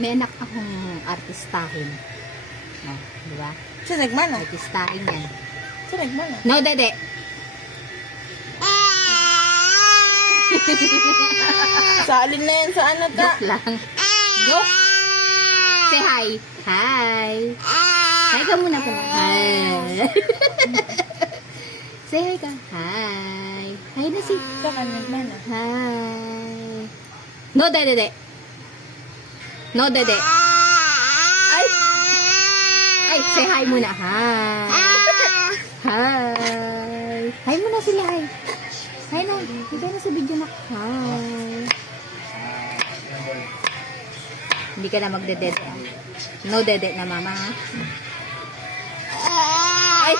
may anak akong artistahin. No, di ba? Sa nagmana. Artistahin yan. Sa nagmana. No, dede. Sa alin na yan? Sa ano ka? Joke lang. Joke. Say hi. Hi. Hi ka muna pala. Hi. Say hi ka. Hi. Hi na si. Sa kan nagmana. Hi. No, dede. No, dede. Ay. Ay, say hi muna. Hi. Hi. Hi muna sila. Hi. Hi na. Hindi na sa video na. Hi. Hindi ka na magdedede. No dede na mama. Ay.